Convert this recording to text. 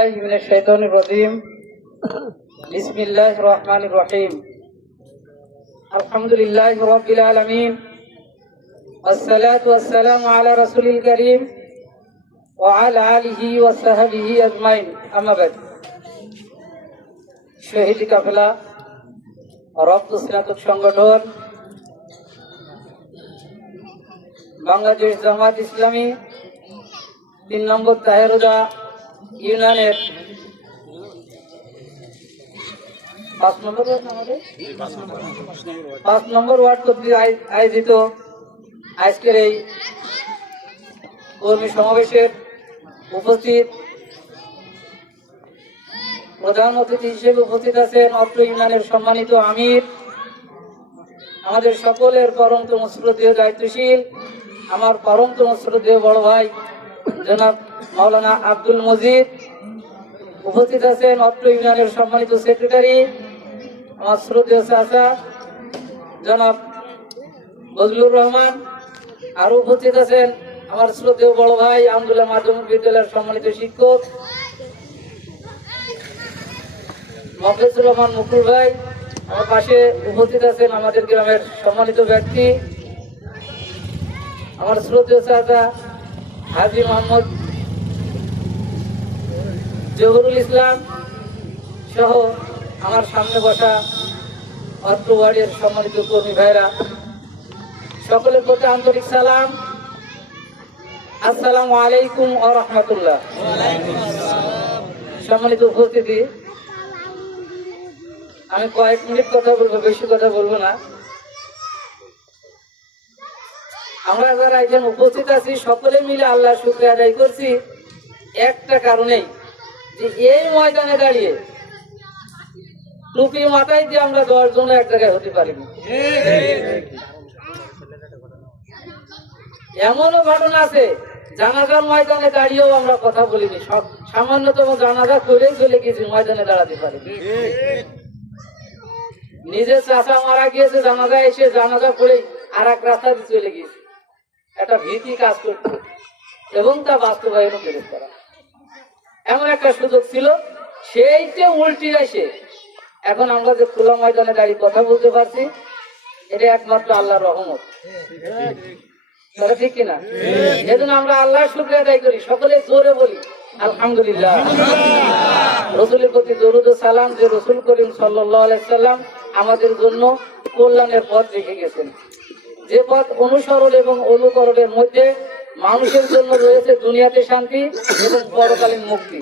الله من الشيطان الرجيم بسم الله الرحمن الرحيم الحمد لله رب العالمين والصلاة والسلام على رسول الكريم وعلى آله وصحبه أجمعين أما بعد শহীদ কাফেলা রক্ত স্নাতক সংগঠন বাংলাদেশ জামাত ইসলামী তিন নম্বর তাহেরুদা ইউনিয়নের পাঁচ নম্বর নম্বর ওয়ার্ড কর্তৃক আয়- আয়োজিত আজকের এই কর্মী সমাবেশের উপস্থিত প্রধান অতিথি হিসেবে উপস্থিত আছেন অত্র ইউনিয়নের সম্মানিত আমির। আমাদের সকলের পরমতম শ্রদ্ধেয় দায়িত্বশীল। আমার পরমতম শ্রদ্ধেয় বড় ভাই, জনাব মাওলানা আব্দুল মজিদ উপস্থিত আছেন অত্র ইউনিয়নের সম্মানিত সেক্রেটারি আমার শ্রদ্ধেয় চাচা, জনাব বজলুর রহমান, আরও উপস্থিত আছেন আমার শ্রদ্ধেয় বড় ভাই আমদুল্লাহ মাধ্যমিক বিদ্যালয়ের সম্মানিত শিক্ষক, মফিজুর রহমান মুকুল ভাই, আমার পাশে উপস্থিত আছেন আমাদের গ্রামের সম্মানিত ব্যক্তি, আমার শ্রদ্ধেয় চাচা হাজি মোহাম্মদ জহুরুল ইসলাম সহ আমার সামনে বসা অত্র ওয়ার্ডের সম্মানিত কর্মী ভাইরা, সকলের প্রতি আন্তরিক সালাম। আসসালামু আলাইকুম ও রহমতুল্লাহ। সম্মানিত উপস্থিতি, আমি কয়েক মিনিট কথা বলব, বেশি কথা বলব না। আমরা যারা একজন উপস্থিত আছি, সকলে মিলে আল্লাহ শুক্র আদায় করছি। একটা কারণেই এই ময়দানে দাঁড়িয়ে টুপি মাথায় দিয়ে আমরা দশ জন এক জায়গায় হতে পারিনি। এমনও ঘটনা আছে, জানাজার ময়দানে দাঁড়িয়েও আমরা কথা বলিনি। সব সামান্যতম জানাজা করেই চলে গেছি ময়দানে দাঁড়াতে পারিনি। নিজের চাষা মারা গিয়েছে, জানাজা এসে জানাজা পড়েই আর এক রাস্তা চলে গিয়েছে। একটা ভীতি কাজ করতো এবং তা বাস্তবায়ন করে করা এমন একটা সুযোগ ছিল সেইটা উল্টি এসে এখন আমরা যে খোলা ময়দানে দাঁড়িয়ে কথা বলতে পারছি, এটা একমাত্র আল্লাহর রহমত। তাহলে ঠিক কিনা? যেদিন আমরা আল্লাহর শুক্র আদায় করি, সকলে জোরে বলি, আলহামদুলিল্লাহ। রসুলের প্রতি দরুদ সালাম যে রসুল করিম সাল্লাম আমাদের জন্য কল্যাণের পথ রেখে গেছেন। যে পথ অনুসরণ এবং অনুকরণের মধ্যে মানুষের জন্য রয়েছে দুনিয়াতে শান্তি এবং পরকালীন মুক্তি।